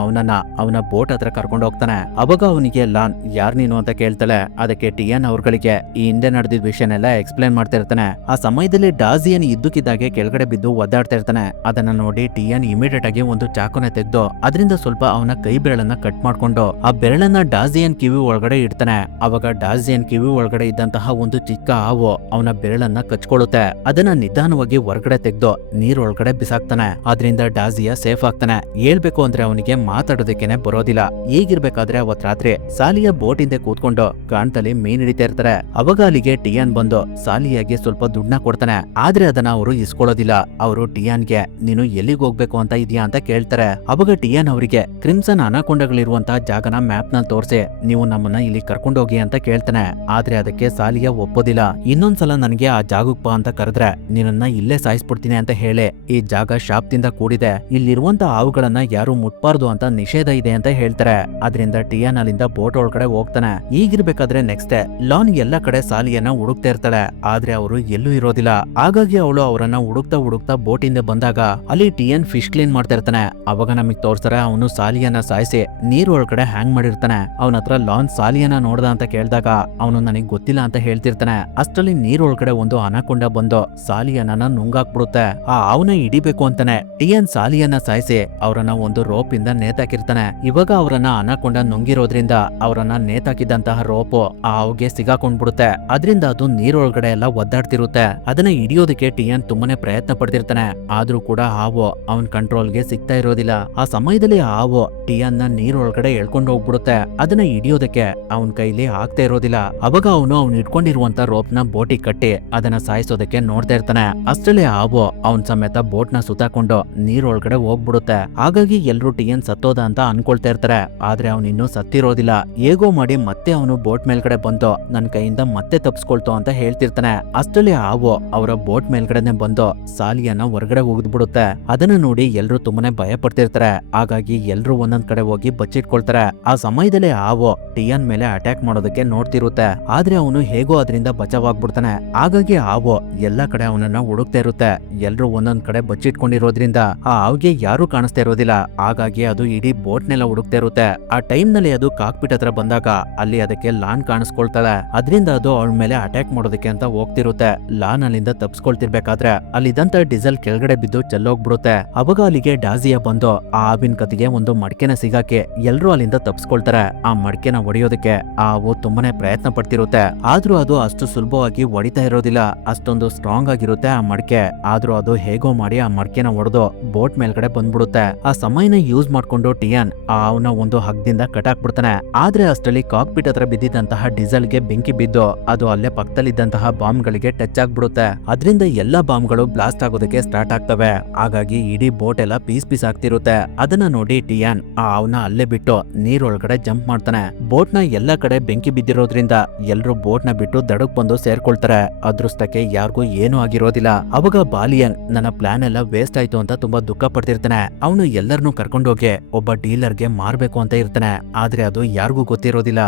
ಅವನ ಬೋಟ್ ಹತ್ರ ಕರ್ಕೊಂಡು ಹೋಗ್ತಾನೆ. ಅವಾಗ ಅವನಿಗೆ ಲಾನ್ ಯಾರ್ ನೀನು ಅಂತ ಕೇಳ್ತಾಳೆ. ಅದಕ್ಕೆ ಟಿಯನ್ ಅವ್ರಗಳಿಗೆ ಈ ಹಿಂದೆ ನಡೆದಿದ್ದ ವಿಷಯನೆಲ್ಲ ಎಕ್ಸ್ಪ್ಲೇನ್ ಮಾಡ್ತಾ ಇರ್ತಾನೆ. ಆ ಸಮಯದಲ್ಲಿ ಡಾಸಿಯನ್ ಇದ್ದಕ್ಕಿದ್ದಾಗೆ ಕೆಳಗಡೆ ಬಿದ್ದು ಒದ್ದಾಡ್ತಾ ಇರ್ತಾನೆ. ಅದನ್ನ ನೋಡಿ ಟಿಯನ್ ಇಮಿಡಿಯೇಟ್ ಆಗಿ ಒಂದು ಚಾಕುನ ತೆಗೆದು ಅದರಿಂದ ಸ್ವಲ್ಪ ಅವನ ಕೈ ಬೆರಳನ್ನ ಕಟ್ ಮಾಡ್ಕೊಂಡು ಆ ಬೆರಳನ್ನ ಡಾಸಿಯನ್ ಕಿವಿ ಒಳಗಡೆ ಇಡ್ತಾನೆ. ಅವಾಗ ಡಾಸಿಯನ್ ಕಿವಿ ಒಳಗಡೆ ಇದ್ದಂತಹ ಒಂದು ಚಿಕ್ಕ ಹಾವು ಅವನ ಬೆರಳನ್ನ ಕಚ್ಕೊಳ್ಳುತ್ತೆ. ಅದನ್ನ ನಿಧಾನವಾಗಿ ಹೊರಗಡೆ ತೆಗೆದು ನೀರ್ ಒಳಗಡೆ ಬಿಸಾಕ್ತಾನೆ. ಅದರಿಂದ ಡಾಸಿಯಾ ಸೇಫ್ ಆಗ್ತಾನೆ. ಹೇಳ್ಬೇಕು ಅಂದ್ರೆ ಅವನಿಗೆ ಮಾತಾಡೋದಕ್ಕೇನೆ ಬರೋದಿಲ್ಲ. ಈಗಿರ್ಬೇಕಾದ್ರೆ ಅವತ್ ರಾತ್ರಿ ಸಾಲಿಯಾ ಬೋಟ್ ಹಿಂದೆ ಕೂತ್ಕೊಂಡು ಕಾಣ್ತಲ್ಲಿ ಮೀನ್ ಹಿಡಿತಾ ಇರ್ತಾರೆ. ಅವಾಗ ಅಲ್ಲಿಗೆ ಟಿಯಾನ್ ಬಂದು ಸಾಲಿಯಾಗೆ ಸ್ವಲ್ಪ ದುಡ್ಡನ್ನ ಕೊಡ್ತಾನೆ. ಆದ್ರೆ ಅದನ್ನ ಅವರು ಇಸ್ಕೊಳ್ಳೋದಿಲ್ಲ. ಅವರು ಟಿಯಾನ್ಗೆ ನೀನು ಎಲ್ಲಿಗೆ ಹೋಗ್ಬೇಕು ಅಂತ ಇದೆಯಾ ಅಂತ ಕೇಳ್ತಾರೆ. ಅವಾಗ ಟಿಯಾನ್ ಅವರಿಗೆ ಕ್ರಿಮ್ಸನ್ ಅನಾಕೊಂಡಗಳಿರುವಂತಹ ಜಾಗನ ಮ್ಯಾಪ್ ನಲ್ಲಿ ತೋರಿಸಿ ನೀವು ನಮ್ಮನ್ನ ಇಲ್ಲಿ ಕರ್ಕೊಂಡೋಗಿ ಅಂತ ಕೇಳ್ತಾನೆ. ಆದ್ರೆ ಅದಕ್ಕೆ ಸಾಲಿಯಾ ಒಪ್ಪೋದಿಲ್ಲ. ಇನ್ನೊಂದ್ಸಲ ನನಗೆ ಆ ಜಾಗಕ್ಕೆ ಬಾ ಅಂತ ಕರೆದ್ರೆ ನಿನ್ನನ್ನ ಇಲ್ಲೇ ಸಾಯಿಸ್ಬಿಡ್ತೀನಿ ಅಂತ ಹೇಳಿ ಈ ಜಾಗ ಶಾಪ್ತಿಂದ ಕೂಡಿದೆ, ಇಲ್ಲಿರುವಂತ ಹಾವುಗಳನ್ನ ಯಾರು ಮುಟ್ಬಾರ್ದು ಅಂತ ನಿಷೇಧ ಇದೆ ಅಂತ ಹೇಳ್ತಾರೆ. ಅದರಿಂದ ಟಿಯಾನ್ ಅಲ್ಲಿಂದ ಬೋಟ್ ಒಳಗಡೆ ಹೋಗ್ತಾನೆ. ಈಗಿರ್ಬೇಕಾದ್ರೆ ನೆಕ್ಸ್ಟ್ ಡೇ ಲಾನ್ ಎಲ್ಲ ಕಡೆ ಸಾಲಿಯನ್ನ ಹುಡುಕ್ತಾ ಇರ್ತಾಳೆ. ಆದ್ರೆ ಅವರು ಎಲ್ಲೂ ಇರೋದಿಲ್ಲ. ಹಾಗಾಗಿ ಅವಳು ಅವರನ್ನ ಹುಡುಕ್ತಾ ಬೋಟ್ ಇಂದ ಬಂದಾಗ ಅಲ್ಲಿ ಟಿಯನ್ ಫಿಶ್ ಕ್ಲೀನ್ ಮಾಡ್ತಾ ಇರ್ತಾನೆ. ಅವಾಗ ನಮಗ್ ತೋರ್ಸ್ತಾರೆ ಅವನು ಸಾಲಿಯನ್ನ ಸಾಯಿಸಿ ನೀರ್ ಒಳಗಡೆ ಹ್ಯಾಂಗ್ ಮಾಡಿರ್ತಾನೆ. ಅವನ ಹತ್ರ ಲಾನ್ ಸಾಲಿಯನ್ನ ನೋಡ್ದ ಅಂತ ಕೇಳಿದಾಗ ಅವನು ನನಗ್ ಗೊತ್ತಿಲ್ಲ ಅಂತ ಹೇಳ್ತಿರ್ತಾನೆ. ಅಷ್ಟರಲ್ಲಿ ನೀರ್ ಒಳಗಡೆ ಒಂದು ಅನಾಕೊಂಡ ಬಂದು ಸಾಲಿಯನ್ನ ನುಂಗಾಕ್ಬಿಡುತ್ತೆ. ಆ ಅವನ ಹಿಡಿಬೇಕು ಅಂತಾನೆ ಟಿಯನ್ ಸಾಲಿಯನ್ನ ಸಾಯಿಸಿ ಅವರನ್ನ ಒಂದು ರೋಪ್ ಇಂದ ನೇತಾಕಿರ್ತಾನೆ. ಇವಾಗ ಅವರನ್ನ ಅನಾಕೊಂಡ ನುಂಗಿರೋದ್ರಿಂದ ಅವರನ್ನ ನೇತಾಕಿದಂತಹ ರೋಪ್ ಆ ಹಾವಿಗೆ ಸಿಗಾಕೊಂಡ್ಬಿಡುತ್ತೆ. ಅದರಿಂದ ಅದು ನೀರೊಳಗಡೆ ಎಲ್ಲ ಒದ್ದಾಡ್ತಿರುತ್ತೆ. ಅದನ್ನ ಹಿಡಿಯೋದಕ್ಕೆ ಟಿಯನ್ ತುಂಬಾನೇ ಪ್ರಯತ್ನ ಪಡ್ತಿರ್ತಾನೆ. ಆದ್ರೂ ಕೂಡ ಹಾವು ಅವನ್ ಕಂಟ್ರೋಲ್ಗೆ ಸಿಗ್ತಾ ಇರೋದಿಲ್ಲ. ಆ ಸಮಯದಲ್ಲಿ ಆ ಹಾವು ಟಿಯನ್ ನ ನೀರೊಳಗಡೆ ಎಳ್ಕೊಂಡು ಹೋಗ್ಬಿಡುತ್ತೆ. ಅದನ್ನ ಹಿಡಿಯೋದಕ್ಕೆ ಅವನ್ ಕೈಲಿ ಆಗ್ತಾ ಇರೋದಿಲ್ಲ. ಅವಾಗ ಅವನು ಇಟ್ಕೊಂಡಿರುವಂತ ರೋಪ್ ನ ಬೋಟಿಗೆ ಕಟ್ಟಿ ಅದನ್ನ ಸಾಯಿಸೋದಕ್ಕೆ ನೋಡ್ತಾ ಇರ್ತಾನೆ. ಅಷ್ಟರಲ್ಲಿ ಹಾವು ಅವನ್ ಸಮೇತ ಬೋಟ್ ನ ಸುತ್ತಾಕೊಂಡು ನೀರೊಳಗಡೆ ಹೋಗ್ಬಿಡುತ್ತೆ. ಹಾಗಾಗಿ ಎಲ್ರು ಟಿಯನ್ ಸತ್ತೋದ ಅಂತ ಅನ್ಕೊಳ್ತಾ ಇರ್ತಾರೆ. ಆದ್ರೆ ಅವನ್ ಇನ್ನೂ ಸತ್ತಿರೋದಿಲ್ಲ. ಹೇಗೋ ಮಾಡಿ ಮತ್ತೆ ಅವನು ಬೋಟ್ ಮೇಲ್ಗಡೆ ಬಂದು ನನ್ ಕೈಯಿಂದ ಮತ್ತೆ ತಪ್ಸ್ಕೊಳ್ತು ಅಂತ ಹೇಳ್ತಿರ್ತಾನೆ. ಅಷ್ಟರಲ್ಲಿ ಹಾವು ಅವರ ಬೋಟ್ ಮೇಲ್ಗಡೆನೆ ಬಂದು ಸಾಲಿಯನ್ನ ಹೊರಗಡೆ ಹೋಗ್ಬಿಡುತ್ತೆ. ಅದನ್ನ ನೋಡಿ ಎಲ್ರು ತುಂಬಾನೇ ಭಯ ಪಡ್ತಿರ್ತಾರೆ. ಹಾಗಾಗಿ ಎಲ್ರು ಒಂದೊಂದ್ ಕಡೆ ಹೋಗಿ ಬಚ್ಚಿಟ್ಕೊಳ್ತಾರೆ. ಆ ಸಮಯದಲ್ಲಿ ಹಾವು ಟಿಯನ್ ಮೇಲೆ ಅಟ್ಯಾಕ್ ಮಾಡೋದಕ್ಕೆ ನೋಡ್ತಿರುತ್ತೆ. ಆದ್ರೆ ಅವನು ಹೇಗೋ ಅದರಿಂದ ಬಚಾವಾಗ್ಬಿಡ್ತಾನೆ. ಹಾಗಾಗಿ ಹಾವು ಎಲ್ಲಾ ಕಡೆ ಅವನನ್ನ ಹುಡುಕ್ತಾ ಇರುತ್ತೆ. ಎಲ್ರು ಒಂದೊಂದ್ ಕಡೆ ಬಚ್ಚಿಟ್ಕೊಂಡಿರೋದ್ರಿಂದ ಆ ಹಾವಿಗೆ ಯಾರು ಕಾಣಿಸ್ತಾ ಇರೋದಿಲ್ಲ. ಹಾಗಾಗಿ ಅದು ಇಡೀ ಬೋಟ್ ನೆಲ್ಲ ಹುಡುಕ್ತಾ ಇರುತ್ತೆ. ಆ ಟೈಮ್ ನಲ್ಲಿ ಅದು ಕಾಕ್ಪಿಟ್ ಹತ್ರ ಬಂದಾಗ ಅಲ್ಲಿ ಅದಕ್ಕೆ ಲಾನ್ ಕಾಣಿಸ್ಕೊಳ್ತಾಳೆ. ಅದರಿಂದ ಅದು ಅವಳ ಮೇಲೆ ಅಟ್ಯಾಕ್ ಮಾಡೋದಕ್ಕೆ ಅಂತ ಹೋಗ್ತಿರುತ್ತೆ. ಲಾನ್ ಅಲ್ಲಿಂದ ತಪ್ಸ್ಕೊಳ್ತಿರ್ಬೇಕಾದ್ರೆ ಅಲ್ಲಿದ್ದಂತ ಡೀಸೆಲ್ ಕೆಳಗಡೆ ಬಿದ್ದು ಚೆಲ್ಲೋಗ್ಬಿಡುತ್ತೆ. ಅವಾಗ ಅಲ್ಲಿಗೆ ಡಾಸಿಯಾ ಬಂದು ಆ ಹಾವಿನ ಕತಿಗೆ ಒಂದು ಮಡಿಕೆನ ಸಿಗಾಕಿ ಎಲ್ರು ಅಲ್ಲಿಂದ ತಪ್ಸ್ಕೊಳ್ತಾರೆ. ಆ ಮಡಿಕೆನ ಹೊಡೆಯೋದಕ್ಕೆ ಆ ಹಾವು ತುಂಬಾನೇ ಪ್ರಯತ್ನ ಪಡ್ತಿರುತ್ತೆ. ಆದ್ರೂ ಅದು ಅಷ್ಟು ಸುಲಭವಾಗಿ ಹೊಡಿತಾ ಇರೋದಿಲ್ಲ. ಅಷ್ಟೊಂದು ಸ್ಟ್ರಾಂಗ್ ಆಗಿರುತ್ತೆ ಆ ಮಡಿಕೆ. ಆದ್ರೂ ಅದು ಹೇಗೋ ಮಾಡಿ ಆ ಮಡಿಕೆನ ಹೊಡೆದು ಬೋಟ್ ಮೇಲ್ಗಡೆ ಬಂದು ಬಂದ್ಬಿಡುತ್ತೆ. ಆ ಸಮಯನ ಯೂಸ್ ಮಾಡ್ಕೊಂಡು ಟಿಯಾನ್ ಅವನ ಒಂದು ಹಗ್ಗದಿಂದ ಕಟಾಕ್ಬಿಡ್ತಾನೆ. ಆದ್ರೆ ಅಷ್ಟರಲ್ಲಿ ಕಾಕ್ಪಿಟ್ ಹತ್ರ ಬಿದ್ದಿದ್ದಂತಹ ಡೀಸೆಲ್ಗೆ ಬೆಂಕಿ ಬಿದ್ದು ಅದು ಅಲ್ಲೇ ಪಕ್ಕದಲ್ಲಿದ್ದಂತಹ ಬಾಂಬ್ಗಳಿಗೆ ಟಚ್ ಆಗ್ಬಿಡುತ್ತೆ. ಅದರಿಂದ ಎಲ್ಲಾ ಬಾಂಬ್ಗಳು ಬ್ಲಾಸ್ಟ್ ಆಗೋದಕ್ಕೆ ಸ್ಟಾರ್ಟ್ ಆಗ್ತವೆ. ಹಾಗಾಗಿ ಇಡೀ ಬೋಟ್ ಎಲ್ಲ ಪೀಸ್ ಪೀಸ್ ಆಗ್ತಿರುತ್ತೆ. ಅದನ್ನ ನೋಡಿ ಟಿಯಾನ್ ಅವನ ಅಲ್ಲೇ ಬಿಟ್ಟು ನೀರೊಳಗಡೆ ಜಂಪ್ ಮಾಡ್ತಾನೆ. ಬೋಟ್ ನ ಎಲ್ಲಾ ಕಡೆ ಬೆಂಕಿ ಬಿದ್ದಿರೋದ್ರಿಂದ ಎಲ್ರು ಬೋಟ್ ನ ಬಿಟ್ಟು ದಡಕ್ ಬಂದು ಸೇರ್ಕೊಳ್ತಾರೆ. ಅದೃಷ್ಟಕ್ಕೆ ಯಾರಿಗೂ ಏನೂ ಆಗಿರೋದಿಲ್ಲ. ಅವಾಗ ಬಾಲಿಯನ್ ನನ್ನ ಪ್ಲಾನ್ ಎಲ್ಲ ವೇಸ್ಟ್ ಆಯ್ತು ಅಂತ ತುಂಬಾ ದುಃಖ ಪಡ್ತಿರ್ತಾನೆ. ಅವನು ಎಲ್ಲರನ್ನೂ ಕರ್ಕೊಂಡೋಗಿ ಒಬ್ಬ ಡೀಲರ್ಗೆ ಮಾರ್ಬೇಕು ಅಂತ ಇರ್ತಾನೆ. ಆದ್ರೆ ಅದು ಯಾರಿಗೂ ಗೊತ್ತಿರೋದಿಲ್ಲ.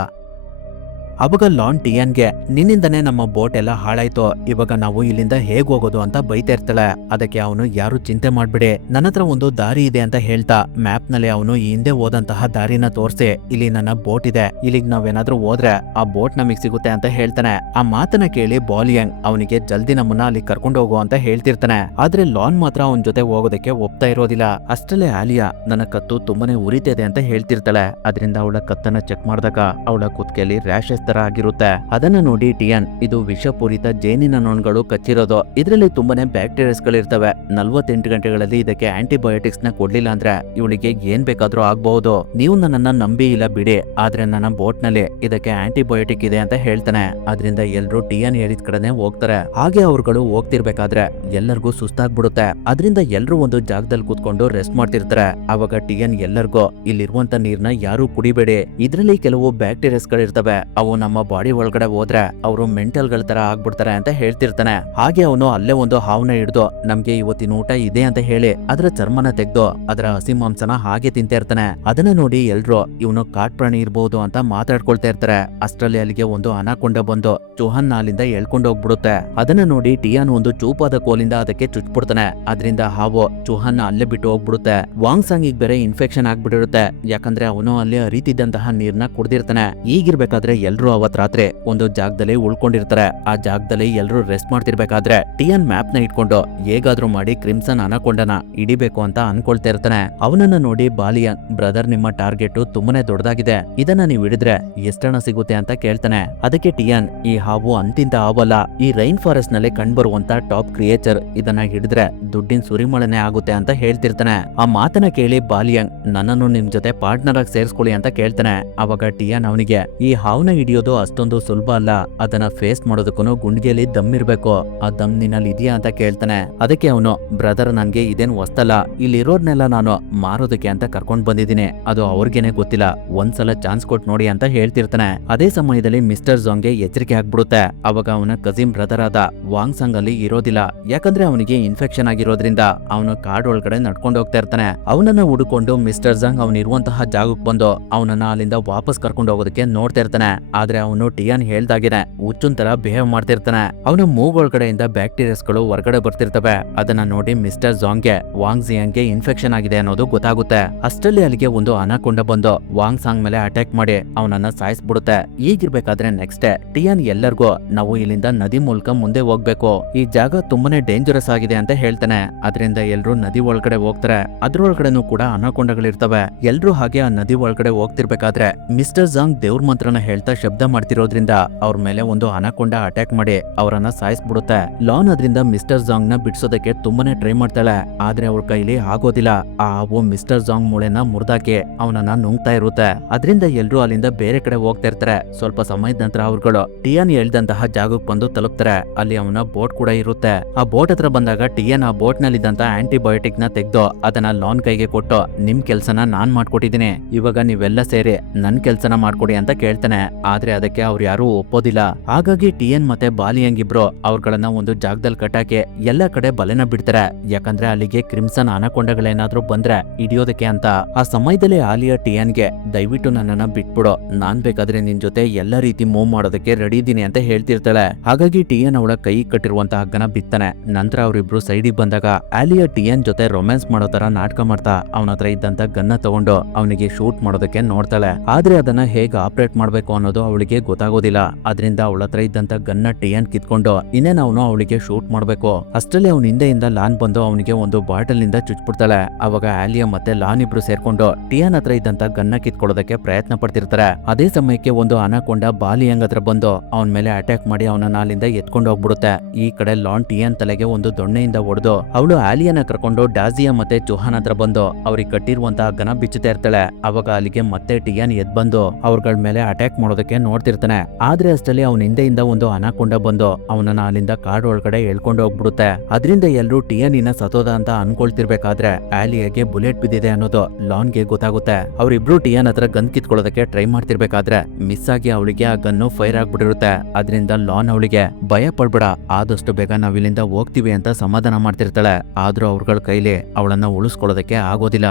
ಅವಾಗ ಲಾನ್ ಟಿಯಾನ್ಗೆ ನಿನ್ನಿಂದನೇ ನಮ್ಮ ಬೋಟ್ ಎಲ್ಲ ಹಾಳಾಯ್ತು, ಇವಾಗ ನಾವು ಇಲ್ಲಿಂದ ಹೇಗ್ ಹೋಗೋದು ಅಂತ ಬೈತಾ ಇರ್ತಾಳೆ. ಅದಕ್ಕೆ ಅವನು ಯಾರು ಚಿಂತೆ ಮಾಡ್ಬಿಡಿ, ನನ್ನ ಹತ್ರ ಒಂದು ದಾರಿ ಇದೆ ಅಂತ ಹೇಳ್ತಾ ಮ್ಯಾಪ್ ನಲ್ಲಿ ಅವನು ಈ ಹಿಂದೆ ಹೋದಂತಹ ದಾರಿನ ತೋರಿಸಿ ಇಲ್ಲಿ ನನ್ನ ಬೋಟ್ ಇದೆ, ಇಲ್ಲಿಗ್ ನಾವೇನಾದ್ರೂ ಹೋದ್ರೆ ಆ ಬೋಟ್ ನಮಗ್ ಸಿಗುತ್ತೆ ಅಂತ ಹೇಳ್ತಾನೆ. ಆ ಮಾತನ್ನ ಕೇಳಿ ಬಾಲಿಯಂಗ್ ಅವನಿಗೆ ಜಲ್ದಿ ನಮ್ಮನ್ನ ಅಲ್ಲಿ ಕರ್ಕೊಂಡು ಹೋಗು ಅಂತ ಹೇಳ್ತಿರ್ತಾನೆ. ಆದ್ರೆ ಲಾನ್ ಮಾತ್ರ ಅವನ ಜೊತೆ ಹೋಗೋದಕ್ಕೆ ಒಪ್ತಾ ಇರೋದಿಲ್ಲ. ಅಷ್ಟಲ್ಲೇ ಆಲಿಯಾ ನನ್ನ ಕತ್ತು ತುಂಬಾನೇ ಉರಿತಿದೆ ಅಂತ ಹೇಳ್ತಿರ್ತಾಳೆ. ಅದರಿಂದ ಅವಳ ಕತ್ತನ್ನ ಚೆಕ್ ಮಾಡಿದಾಗ ಅವಳ ಕುತ್ತಿಗೆಯಲ್ಲಿ ರ್ಯಾಶಸ್ ತರ ಆಗಿರುತ್ತೆ. ಅದನ್ನ ನೋಡಿ ಟಿಯಾನ್ ಇದು ವಿಷಪೂರಿತ ಜೇನಿನ ನೊಣಗಳು ಕಚ್ಚಿರೋದು, ಇದರಲ್ಲಿ ತುಂಬಾನೇ ಬ್ಯಾಕ್ಟೀರಿಯಾಸ್ ಗಳಿರ್ತವೆ. 48 ಗಂಟೆಗಳಲ್ಲಿ ಇದಕ್ಕೆ ಆಂಟಿಬಯೋಟಿಕ್ಸ್ ನ ಕೊಡ್ಲಿಲ್ಲ ಅಂದ್ರೆ ಇವಳಿಗೆ ಏನ್ ಬೇಕಾದ್ರೂ ಆಗ್ಬಹುದು. ನೀವು ನನ್ನನ್ನ ನಂಬಿ ಇಲ್ಲ ಬಿಡಿ, ಆದ್ರೆ ನನ್ನ ಬೋಟ್ ನಲ್ಲಿ ಇದಕ್ಕೆ ಆಂಟಿಬಯೋಟಿಕ್ ಇದೆ ಅಂತ ಹೇಳ್ತಾನೆ. ಅದರಿಂದ ಎಲ್ರು ಟಿಯಾನ್ ಹೇಳಿದ ಕಡೆನೆ ಹೋಗ್ತಾರೆ. ಹಾಗೆ ಅವ್ರುಗಳು ಹೋಗ್ತಿರ್ಬೇಕಾದ್ರೆ ಎಲ್ಲರಿಗೂ ಸುಸ್ತಾಗ್ಬಿಡುತ್ತೆ. ಅದರಿಂದ ಎಲ್ರು ಒಂದು ಜಾಗದಲ್ಲಿ ಕೂತ್ಕೊಂಡು ರೆಸ್ಟ್ ಮಾಡ್ತಿರ್ತಾರೆ. ಅವಾಗ ಟಿಯಾನ್ ಎಲ್ಲರಿಗೂ ಇಲ್ಲಿರುವಂತ ನೀರ್ನ ಯಾರು ಕುಡಿಬೇಡಿ, ಇದ್ರಲ್ಲಿ ಕೆಲವು ಬ್ಯಾಕ್ಟೀರಿಯಾಸ್ ಗಳಿರ್ತವೆ, ಅವು ನಮ್ಮ ಬಾಡಿ ಒಳಗಡೆ ಹೋದ್ರೆ ಅವರು ಮೆಂಟಲ್ ಗಳ ತರ ಆಗ್ಬಿಡ್ತಾರೆ ಅಂತ ಹೇಳ್ತಿರ್ತಾನೆ. ಹಾಗೆ ಅವನು ಅಲ್ಲೇ ಒಂದು ಹಾವನ್ನ ಹಿಡಿದು ನಮ್ಗೆ ಇವತ್ತಿನ ಊಟ ಇದೆ ಅಂತ ಹೇಳಿ ಅದರ ಚರ್ಮನ ತೆಗೆದು ಅದರ ಹಸಿ ಮಾಂಸನ ಹಾಗೆ ತಿಂತಾ ಇರ್ತಾನೆ. ಅದನ್ನ ನೋಡಿ ಎಲ್ರು ಇವನು ಕಾಟ್ ಪ್ರಾಣಿ ಇರ್ಬಹುದು ಅಂತ ಮಾತಾಡ್ಕೊಳ್ತಾ ಇರ್ತಾರೆ. ಅಷ್ಟರಲ್ಲಿ ಅಲ್ಲಿಗೆ ಒಂದು ಅನಾಕೊಂಡ ಬಂದು ಚುಹಾನ್ ಅಲ್ಲಿಂದ ಎಳ್ಕೊಂಡು ಹೋಗ್ಬಿಡುತ್ತೆ. ಅದನ್ನ ನೋಡಿ ಟಿಯಾನ್ ಒಂದು ಚೂಪಾದ ಕೋಲಿಂದ ಅದಕ್ಕೆ ಚುಚ್ಬಿಡ್ತಾನೆ. ಅದರಿಂದ ಹಾವು ಚುಹಾನ್ ಅಲ್ಲೇ ಬಿಟ್ಟು ಹೋಗ್ಬಿಡುತ್ತೆ. ವಾಂಗ್ ಸಾಂಗ್ ಬೇರೆ ಇನ್ಫೆಕ್ಷನ್ ಆಗ್ಬಿಟ್ಟಿರುತ್ತೆ, ಯಾಕಂದ್ರೆ ಅವನು ಅಲ್ಲಿ ಹರಿತಿದ್ದಂತಹ ನೀರ್ನ ಕುಡ್ದಿರ್ತಾನೆ. ಈಗಿರ್ಬೇಕಾದ್ರೆ ಎಲ್ರು ಅವತ್ ರಾತ್ರಿ ಒಂದು ಜಾಗದಲ್ಲಿ ಉಳ್ಕೊಂಡಿರ್ತಾರೆ. ಆ ಜಾಗದಲ್ಲಿ ಎಲ್ರು ರೆಸ್ಟ್ ಮಾಡ್ತಿರ್ಬೇಕಾದ್ರೆ ಟಿಯಾನ್ ಮ್ಯಾಪ್ ನ ಇಟ್ಕೊಂಡು ಹೇಗಾದ್ರೂ ಮಾಡಿ ಕ್ರಿಮ್ಸನ್ ಅನಾಕೊಂಡನ ಹಿಡಿಬೇಕು ಅಂತ ಅನ್ಕೊಳ್ತಾ ಇರ್ತಾನೆ. ಅವನನ್ನ ನೋಡಿ ಬಾಲಿಯನ್ ಬ್ರದರ್ ನಿಮ್ಮ ಟಾರ್ಗೆಟ್ ತುಂಬಾನೇ ದೊಡ್ಡದಾಗಿದೆ, ಇದನ್ನ ನೀವು ಹಿಡಿದ್ರೆ ಎಷ್ಟಣ ಸಿಗುತ್ತೆ ಅಂತ ಕೇಳ್ತಾನೆ. ಅದಕ್ಕೆ ಟಿಯಾನ್ ಈ ಹಾವು ಅಂತಿಂತ ಹಾವಲ್ಲ, ಈ ರೈನ್ ಫಾರೆಸ್ಟ್ ನಲ್ಲಿ ಕಂಡ್ಬರುವಂತ ಟಾಪ್ ಕ್ರಿಯೇಚರ್, ಇದನ್ನ ಹಿಡಿದ್ರೆ ದುಡ್ಡಿನ ಸುರಿಮಳನೆ ಆಗುತ್ತೆ ಅಂತ ಹೇಳ್ತಿರ್ತಾನೆ. ಆ ಮಾತನ್ನ ಕೇಳಿ ಬಾಲಿಯನ್ ನನ್ನನ್ನು ನಿಮ್ ಜೊತೆ ಪಾರ್ಟ್ನರ್ ಆಗಿ ಸೇರ್ಸ್ಕೊಳ್ಳಿ ಅಂತ ಕೇಳ್ತಾನೆ. ಅವಾಗ ಟಿಯಾನ್ ಅವನಿಗೆ ಈ ಹಾವನ್ನ ಹಿಡಿಯೋದು ಅಷ್ಟೊಂದು ಸುಲಭ ಅಲ್ಲ, ಅದನ್ನ ಫೇಸ್ ಮಾಡೋದಕ್ಕೂ ಗುಂಡಿಗೆಯಲ್ಲಿ ದಮ್ ಇರ್ಬೇಕು, ಆ ದಮ್ ನಿನ್ನಲ್ಲಿ ಇದೆಯಾ ಅಂತ ಕೇಳ್ತಾನೆ. ಅದಕ್ಕೆ ಅವನು ಬ್ರದರ್ ನನ್ಗೆ ಇದೇನ್ ಹೊಸ್ತಲ್ಲ, ಇಲ್ಲಿರೋರ್ನೆಲ್ಲ ನಾನು ಮಾರೋದಕ್ಕೆ ಅಂತ ಕರ್ಕೊಂಡ್ ಬಂದಿದ್ದೀನಿ, ಅದು ಅವ್ರಿಗೇನೆ ಗೊತ್ತಿಲ್ಲ, ಒಂದ್ಸಲ ಚಾನ್ಸ್ ಕೊಟ್ಟು ನೋಡಿ ಅಂತ ಹೇಳ್ತಿರ್ತಾನೆ. ಅದೇ ಸಮಯದಲ್ಲಿ ಮಿಸ್ಟರ್ ಝಾಂಗ್ಗೆ ಎಚ್ಚರಿಕೆ ಆಗ್ಬಿಡುತ್ತೆ. ಅವಾಗ ಅವನ ಕಸಿನ್ ಬ್ರದರ್ ಆದ ವಾಂಗ್ ಸಾಂಗ್ ಅಲ್ಲಿ ಇರೋದಿಲ್ಲ, ಯಾಕಂದ್ರೆ ಅವನಿಗೆ ಇನ್ಫೆಕ್ಷನ್ ಆಗಿರೋದ್ರಿಂದ ಅವನು ಕಾಡ್ ಒಳಗಡೆ ನಡ್ಕೊಂಡು ಹೋಗ್ತಾ ಇರ್ತಾನೆ. ಅವನನ್ನ ಹುಡುಕೊಂಡು ಮಿಸ್ಟರ್ ಝಾಂಗ್ ಅವನಿರುವಂತಹ ಜಾಗಕ್ಕೆ ಬಂದು ಅವನನ್ನ ಅಲ್ಲಿಂದ ವಾಪಸ್ ಕರ್ಕೊಂಡು ಹೋಗೋದಕ್ಕೆ ನೋಡ್ತಾ ಇರ್ತಾನೆ. ಆದ್ರೆ ಅವನು ಟಿಯಾನ್ ಹೇಳ್ದಾಗಿನೆ ಹುಚ್ಚುನ್ ತರ ಬಿಹೇವ್ ಮಾಡ್ತಿರ್ತಾನೆ. ಅವನ ಮೂಗೊಳಗಡೆಯಿಂದ ಬ್ಯಾಕ್ಟೀರಿಯಾಸ್ ಗಳು ಹೊರಗಡೆ ಬರ್ತಿರ್ತವೆ. ಅದನ್ನ ನೋಡಿ ಮಿಸ್ಟರ್ ಝಾಂಗ್ಗೆ ವಾಂಗ್ ಜಿಯಾಂಗ್ಗೆ ಇನ್ಫೆಕ್ಷನ್ ಆಗಿದೆ ಅನ್ನೋದು ಗೊತ್ತಾಗುತ್ತೆ. ಅಷ್ಟರಲ್ಲಿ ಅಲ್ಲಿಗೆ ಒಂದು ಅನಾಕೊಂಡ ಬಂದು ವಾಂಗ್ ಸಾಂಗ್ ಮೇಲೆ ಅಟ್ಯಾಕ್ ಮಾಡಿ ಅವನನ್ನ ಸಾಯಿಸ್ಬಿಡುತ್ತೆ. ಈಗಿರ್ಬೇಕಾದ್ರೆ ನೆಕ್ಸ್ಟ್ ಡೇ ಟಿಯಾನ್ ಎಲ್ಲರಿಗೂ ನಾವು ಇಲ್ಲಿಂದ ನದಿ ಮೂಲಕ ಮುಂದೆ ಹೋಗ್ಬೇಕು, ಈ ಜಾಗ ತುಂಬಾನೇ ಡೇಂಜರಸ್ ಆಗಿದೆ ಅಂತ ಹೇಳ್ತಾನೆ. ಅದರಿಂದ ಎಲ್ರು ನದಿ ಒಳಗಡೆ ಹೋಗ್ತಾರೆ. ಅದ್ರೊಳಗಡೆನೂ ಕೂಡ ಅನಾಕೊಂಡಗಳಿರ್ತವೆ. ಎಲ್ರು ಹಾಗೆ ಆ ನದಿ ಒಳಗಡೆ ಹೋಗ್ತಿರ್ಬೇಕಾದ್ರೆ ಮಿಸ್ಟರ್ ಝಾಂಗ್ ದೇವ್ರ ಮಂತ್ರನ ಹೇಳ್ತಾ ಶಬ್ದ ಮಾಡ್ತಿರೋದ್ರಿಂದ ಅವ್ರ ಮೇಲೆ ಒಂದು ಅನಾಕೊಂಡ ಅಟ್ಯಾಕ್ ಮಾಡಿ ಅವರನ್ನ ಸಾಯಿಸ್ಬಿಡುತ್ತೆ. ಲಾನ್ ಅದರಿಂದ ಮಿಸ್ಟರ್ ಝಾಂಗ್ ನ ಬಿಡ್ಸೋದಕ್ಕೆ ತುಂಬಾನೇ ಟ್ರೈ ಮಾಡ್ತಾಳೆ. ಆದ್ರೆ ಅವ್ರ ಕೈಲಿ ಆಗೋದಿಲ್ಲ. ಆ ಹಾವು ಮಿಸ್ಟರ್ ಝಾಂಗ್ ಮೂಳೆನ ಮುರಿದಾಕಿ ಅವನನ್ನ ನುಂಗ್ತಾ ಇರುತ್ತೆ. ಅದರಿಂದ ಎಲ್ರು ಅಲ್ಲಿಂದ ಬೇರೆ ಕಡೆ ಹೋಗ್ತಾ ಇರ್ತಾರೆ. ಸ್ವಲ್ಪ ಸಮಯದ ನಂತರ ಅವ್ರುಗಳು ಟಿಯಾನ್ ಹೇಳ್ದಂತಹ ಜಾಗಕ್ಕೆ ಬಂದು ತಲುಪ್ತಾರೆ. ಅಲ್ಲಿ ಅವನ ಬೋಟ್ ಕೂಡ ಇರುತ್ತೆ. ಆ ಬೋಟ್ ಹತ್ರ ಬಂದಾಗ ಟಿಯಾನ್ ಆ ಬೋಟ್ ನಲ್ಲಿದ್ದಂತ ಆಂಟಿಬಯೋಟಿಕ್ ನ ತೆಗೆದು ಅದನ್ನ ಲಾನ್ ಕೈಗೆ ಕೊಟ್ಟು ನಿಮ್ ಕೆಲ್ಸನ ನಾನ್ ಮಾಡ್ಕೊಟ್ಟಿದ್ದೀನಿ, ಇವಾಗ ನೀವೆಲ್ಲ ಸೇರಿ ನನ್ ಕೆಲ್ಸನ ಮಾಡ್ಕೊಡಿ ಅಂತ ಕೇಳ್ತಾನೆ. ಆದ್ರೆ ಅದಕ್ಕೆ ಅವ್ರು ಯಾರು ಒಪ್ಪೋದಿಲ್ಲ. ಹಾಗಾಗಿ ಟಿಯಾನ್ ಮತ್ತೆ ಬಾಲಿಯಂಗ್ ಇಬ್ರು ಅವ್ರಗಳನ್ನ ಒಂದು ಜಾಗದಲ್ಲಿ ಕಟ್ಟಾಕಿ ಎಲ್ಲ ಕಡೆ ಬಲೆನ ಬಿಡ್ತಾರೆ. ಯಾಕಂದ್ರೆ ಅಲ್ಲಿಗೆ ಕ್ರಿಮ್ಸನ್ ಅನಾಕೊಂಡಗಳೇನಾದ್ರೂ ಬಂದ್ರೆ ಹಿಡಿಯೋದಕ್ಕೆ ಅಂತ. ಆ ಸಮಯದಲ್ಲಿ ಆಲಿಯಾ ಟಿಯಾನ್ಗೆ ದಯವಿಟ್ಟು ನನ್ನನ್ನ ಬಿಟ್ಬಿಡು, ನಾನ್ ಬೇಕಾದ್ರೆ ನಿನ್ ಜೊತೆ ಎಲ್ಲ ರೀತಿ ಮೂವ್ ಮಾಡೋದಕ್ಕೆ ರೆಡಿ ಇದೀನಿ ಅಂತ ಹೇಳ್ತಿರ್ತಾಳೆ. ಹಾಗಾಗಿ ಟಿಯಾನ್ ಅವಳ ಕೈ ಕಟ್ಟಿರುವಂತ ಹಗ್ಗನ ಬಿತ್ತಾನೆ. ನಂತರ ಅವರಿಬ್ರು ಸೈಡಿಗೆ ಬಂದಾಗ ಆಲಿಯಾ ಟಿಯಾನ್ ಜೊತೆ ರೊಮ್ಯಾನ್ಸ್ ಮಾಡೋ ತರ ನಾಟಕ ಮಾಡ್ತಾ ಅವನ ಹತ್ರ ಇದ್ದಂತ ಗನ್ನ ತಗೊಂಡು ಅವನಿಗೆ ಶೂಟ್ ಮಾಡೋದಕ್ಕೆ ನೋಡ್ತಾಳೆ. ಆದ್ರೆ ಅದನ್ನ ಹೇಗೆ ಆಪರೇಟ್ ಮಾಡ್ಬೇಕು ಅನ್ನೋದು ಅವಳಿಗೆ ಗೊತ್ತಾಗೋದಿಲ್ಲ. ಅದರಿಂದ ಅವಳ ಹತ್ರ ಇದ್ದಂತ ಗನ್ನ ಟಿಯಾನ್ ಕಿತ್ಕೊಂಡು ಇನ್ನೇನು ಅವನು ಅವಳಿಗೆ ಶೂಟ್ ಮಾಡ್ಬೇಕು. ಅಷ್ಟರಲ್ಲಿ ಅವನ ಹಿಂದೆಯಿಂದ ಲಾನ್ ಬಂದು ಅವನಿಗೆ ಒಂದು ಬಾಟಲ್ ನಿಂದ ಚುಚ್ಬಿಡ್ತಾಳೆ. ಅವಾಗ ಆಲಿಯಾ ಮತ್ತೆ ಲಾನ್ ಇಬ್ರು ಸೇರ್ಕೊಂಡು ಟಿಯಾನ್ ಹತ್ರ ಇದ್ದಂತ ಗನ್ನ ಕಿತ್ಕೊಳ್ಳೋದಕ್ಕೆ ಪ್ರಯತ್ನ ಪಡ್ತಿರ್ತಾರೆ. ಅದೇ ಸಮಯಕ್ಕೆ ಒಂದು ಅನಾಕೊಂಡ ಬಾಲಿಯಂಗ್ ಹತ್ರ ಬಂದು ಅವನ ಮೇಲೆ ಅಟ್ಯಾಕ್ ಮಾಡಿ ಅವನನ್ನ ಅಲ್ಲಿಂದ ಎತ್ಕೊಂಡು ಹೋಗ್ಬಿಡುತ್ತೆ. ಈ ಕಡೆ ಲಾನ್ ಟಿಯಾನ್ ತಲೆಗೆ ಒಂದು ದೊಣ್ಣೆಯಿಂದ ಹೊಡೆದು ಅವಳು ಆಲಿಯಾನ ಕರ್ಕೊಂಡು ಡಾಜಿಯಾ ಮತ್ತೆ ಚುಹಾನ್ ಹತ್ರ ಬಂದು ಅವ್ರಿಗೆ ಕಟ್ಟಿರುವಂತಹ ಗನ ಬಿಚ್ಚುತ್ತಾ ಇರ್ತಾಳೆ. ಅವಾಗ ಅಲ್ಲಿಗೆ ಮತ್ತೆ ಟಿಯಾನ್ ಎದ್ ಬಂದು ಅವ್ರಗಳ ಮೇಲೆ ಅಟ್ಯಾಕ್ ಮಾಡೋದಕ್ಕೆ ನೋಡ್ತಿರ್ತಾನೆ. ಆದ್ರೆ ಅಷ್ಟರಲ್ಲಿ ಅವನ ಹಿಂದೆಯಿಂದ ಒಂದು ಅನಾಕೊಂಡ ಬಂದು ಅವನನ್ನ ಅಲ್ಲಿಂದ ಕಾಡು ಒಳಗಡೆ ಎಳ್ಕೊಂಡು ಹೋಗ್ಬಿಡುತ್ತೆ. ಅದರಿಂದ ಎಲ್ಲರೂ ಟಿಯಾನಿನ ಸತೋದ ಅಂತ ಅನ್ಕೊಳ್ತಿರ್ಬೇಕಾದ್ರೆ ಆಲಿಯಾಗೆ ಬುಲೆಟ್ ಬಿದ್ದಿದೆ ಅನ್ನೋದು ಲಾನ್ಗೆ ಗೊತ್ತಾಗುತ್ತೆ. ಅವ್ರಿಬ್ರು ಟಿಯಾನ್ ಹತ್ರ ಗನ್ ಕಿತ್ಕೊಳ್ಳೋದಕ್ಕೆ ಟ್ರೈ ಮಾಡ್ತಿರ್ಬೇಕಾದ್ರೆ ಮಿಸ್ ಆಗಿ ಅವಳಿಗೆ ಆ ಗನ್ನು ಫೈರ್ ಆಗ್ಬಿಟ್ಟಿರುತ್ತೆ. ಅದರಿಂದ ಲಾನ್ ಅವಳಿಗೆ ಭಯ ಪಡ್ಬೇಡ, ಆದಷ್ಟು ಬೇಗ ನಾವಿಲ್ಲಿಂದ ಹೋಗ್ತೀವಿ ಅಂತ ಸಮಾಧಾನ ಮಾಡ್ತಿರ್ತಾಳೆ. ಆದ್ರೂ ಅವ್ರಗಳ ಕೈಲಿ ಅವಳನ್ನ ಉಳಿಸ್ಕೊಳ್ಳೋದಕ್ಕೆ ಆಗೋದಿಲ್ಲ.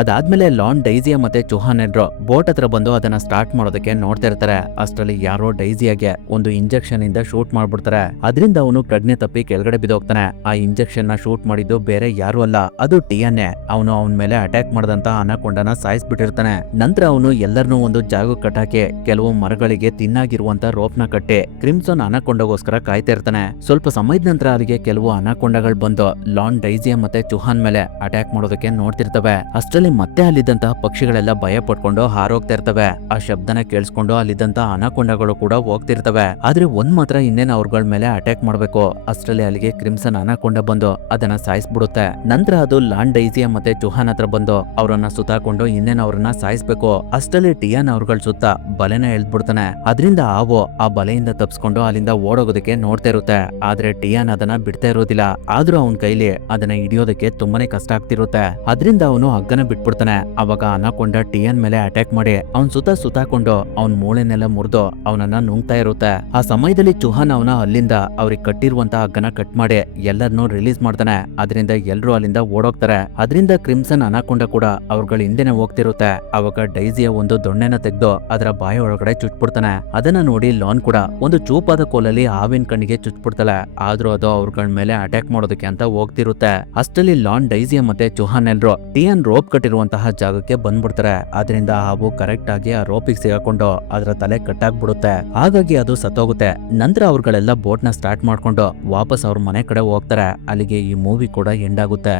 ಅದಾದ್ಮೇಲೆ ಲಾನ್ ಡೈಸಿಯಾ ಮತ್ತೆ ಚುಹಾನ್ ಎಲ್ರು ಬೋಟ್ ಹತ್ರ ಬಂದು ಅದನ್ನ ಸ್ಟಾರ್ಟ್ ಮಾಡೋದಕ್ಕೆ ನೋಡ್ತಾ ಇರ್ತಾರೆ. ಅಷ್ಟರಲ್ಲಿ ಯಾರೋ ಡೈಸಿಯಾಗೆ ಒಂದು ಇಂಜೆಕ್ಷನ್ ಇಂದ ಶೂಟ್ ಮಾಡ್ಬಿಡ್ತಾರೆ. ಅದರಿಂದ ಅವನು ಪ್ರಜ್ಞೆ ತಪ್ಪಿ ಕೆಳಗಡೆ ಬಿದ್ದೋಗ್ತಾನೆ. ಆ ಇಂಜೆಕ್ಷನ್ ನ ಶೂಟ್ ಮಾಡಿದ್ದು ಬೇರೆ ಯಾರು ಅಲ್ಲ, ಅದು ಟಿಯಾನ್ನೇ. ಅವನು ಅವನ ಮೇಲೆ ಅಟ್ಯಾಕ್ ಮಾಡದಂತ ಅನಾಕೊಂಡನ ಸಾಯಿಸ್ಬಿಟ್ಟಿರ್ತಾನೆ. ನಂತರ ಅವನು ಎಲ್ಲರನ್ನೂ ಒಂದು ಜಾಗಕ್ಕೆ ಕಟ್ಟಾಕಿ ಕೆಲವು ಮರಗಳಿಗೆ ತಿನ್ನಾಗಿರುವಂತ ರೋಪ್ ನ ಕಟ್ಟಿ ಕ್ರಿಮ್ಸನ್ ಅನಾಕೊಂಡಗೋಸ್ಕರ ಕಾಯ್ತಾ ಇರ್ತಾನೆ. ಸ್ವಲ್ಪ ಸಮಯದ ನಂತರ ಅಲ್ಲಿಗೆ ಕೆಲವು ಅನಾಕೊಂಡಗಳು ಬಂದು ಲಾನ್ ಡೈಸಿಯಾ ಮತ್ತೆ ಚುಹಾನ್ ಮೇಲೆ ಅಟ್ಯಾಕ್ ಮಾಡೋದಕ್ಕೆ ನೋಡ್ತಿರ್ತವೆ. ಮತ್ತೆ ಅಲ್ಲಿದ್ದಂತಹ ಪಕ್ಷಿಗಳೆಲ್ಲ ಭಯ ಪಡ್ಕೊಂಡು ಹಾರೋಗ್ತಾ ಇರ್ತವೆ. ಆ ಶಬ್ದನ ಕೇಳಿಸ್ಕೊಂಡು ಅಲ್ಲಿದ್ದಂತಹ ಅನಾಕೊಂಡಗಳು ಕೂಡ ಹೋಗ್ತಿರ್ತವೆ. ಆದ್ರೆ ಒಂದ್ ಮಾತ್ರ ಇನ್ನೇನು ಅವ್ರಗಳ ಮೇಲೆ ಅಟ್ಯಾಕ್ ಮಾಡ್ಬೇಕು. ಅಷ್ಟರಲ್ಲಿ ಅಲ್ಲಿಗೆ ಕ್ರಿಮ್ಸನ್ ಅನಾಕೊಂಡ ಬಂದು ಅದನ್ನ ಸಾಯಿಸ್ಬಿಡುತ್ತೆ. ನಂತರ ಅದು ಲಾನ್ ಡೈಸಿಯಾ ಮತ್ತೆ ಚುಹಾನ್ ಹತ್ರ ಬಂದು ಅವರನ್ನ ಸುತ್ತಾಕೊಂಡು ಇನ್ನೇನು ಅವ್ರನ್ನ ಸಾಯಿಸ್ಬೇಕು. ಅಷ್ಟರಲ್ಲಿ ಟಿಯಾನ್ ಅವ್ರಗಳ ಸುತ್ತ ಬಲೆನ ಎಳ್ದ್ಬಿಡ್ತಾನೆ. ಅದರಿಂದ ಆವೋ ಆ ಬಲೆಯಿಂದ ತಪ್ಸ್ಕೊಂಡು ಅಲ್ಲಿಂದ ಓಡೋಗೋದಕ್ಕೆ ನೋಡ್ತಾ ಇರುತ್ತೆ. ಆದ್ರೆ ಟಿಯಾನ್ ಅದನ್ನ ಬಿಡ್ತಾ ಇರೋದಿಲ್ಲ. ಆದ್ರೂ ಅವನ ಕೈಲಿ ಅದನ್ನ ಹಿಡಿಯೋದಕ್ಕೆ ತುಂಬಾನೇ ಕಷ್ಟ ಆಗ್ತಿರುತ್ತೆ. ಅದರಿಂದ ಅವನು ಹಗ್ಗನ ಬಿಟ್ಬಿಡ್ತಾನೆ. ಅವಾಗ ಅನಾಕೊಂಡ ಟಿಯಾನ್ ಮೇಲೆ ಅಟ್ಯಾಕ್ ಮಾಡಿ ಅವನ್ ಸುತ್ತಾಕೊಂಡು ಅವನ್ ಮೂಳೆನೆಲ್ಲ ಮುರಿದು ಅವನನ್ನ ನುಂಗ್ತಾ ಇರುತ್ತೆ. ಆ ಸಮಯದಲ್ಲಿ ಚುಹಾನ್ ಅವನ ಅಲ್ಲಿಂದ ಅವ್ರಿಗೆ ಕಟ್ಟಿರುವಂತ ಹಗ್ಗನ ಕಟ್ ಮಾಡಿ ಎಲ್ಲರನ್ನೂ ರಿಲೀಸ್ ಮಾಡ್ತಾನೆ. ಅದರಿಂದ ಎಲ್ರು ಅಲ್ಲಿಂದ ಓಡೋಗ್ತಾರೆ. ಅದರಿಂದ ಕ್ರಿಮ್ಸನ್ ಅನಾಕೊಂಡ ಕೂಡ ಅವ್ರಗಳ ಹಿಂದೆನೆ ಹೋಗ್ತಿರುತ್ತೆ. ಅವಾಗ ಡೈಸಿಯಾ ಒಂದು ದೊಣ್ಣೆನ ತೆಗೆದು ಅದರ ಬಾಯಿ ಒಳಗಡೆ ಚುಚ್ಬಿಡ್ತಾನೆ. ಅದನ್ನ ನೋಡಿ ಲಾನ್ ಕೂಡ ಒಂದು ಚೂಪಾದ ಕೋಲಲ್ಲಿ ಹಾವಿನ ಕಣ್ಣಿಗೆ ಚುಚ್ಬಿಡ್ತಾಳೆ. ಆದ್ರೂ ಅದು ಅವ್ರಗಳ ಮೇಲೆ ಅಟ್ಯಾಕ್ ಮಾಡೋದಕ್ಕೆ ಅಂತ ಹೋಗ್ತಿರುತ್ತೆ. ಅಷ್ಟರಲ್ಲಿ ಲಾನ್ ಡೈಸಿಯಾ ಮತ್ತೆ ಚುಹಾನ್ ಎಲ್ರು ಟಿಯಾನ್ ರೋಪ್ ಕಟ್ಟಿರುವಂತಹ ಜಾಗಕ್ಕೆ ಬಂದ್ಬಿಡ್ತಾರೆ. ಅದರಿಂದ ಹಾವು ಕರೆಕ್ಟ್ ಆಗಿ ಆ ರೋಪಿಗೆ ಸಿಗಾಕೊಂಡು ಅದರ ತಲೆ ಕಟ್ಟಾಗ್ಬಿಡುತ್ತೆ. ಹಾಗಾಗಿ ಅದು ಸತ್ತೋಗುತ್ತೆ. ನಂತರ ಅವ್ರಗಳೆಲ್ಲ ಬೋಟ್ ನ ಸ್ಟಾರ್ಟ್ ಮಾಡ್ಕೊಂಡು ವಾಪಸ್ ಅವ್ರ ಮನೆ ಕಡೆ ಹೋಗ್ತಾರೆ. ಅಲ್ಲಿಗೆ ಈ ಮೂವಿ ಕೂಡ ಎಂಡ್ ಆಗುತ್ತೆ.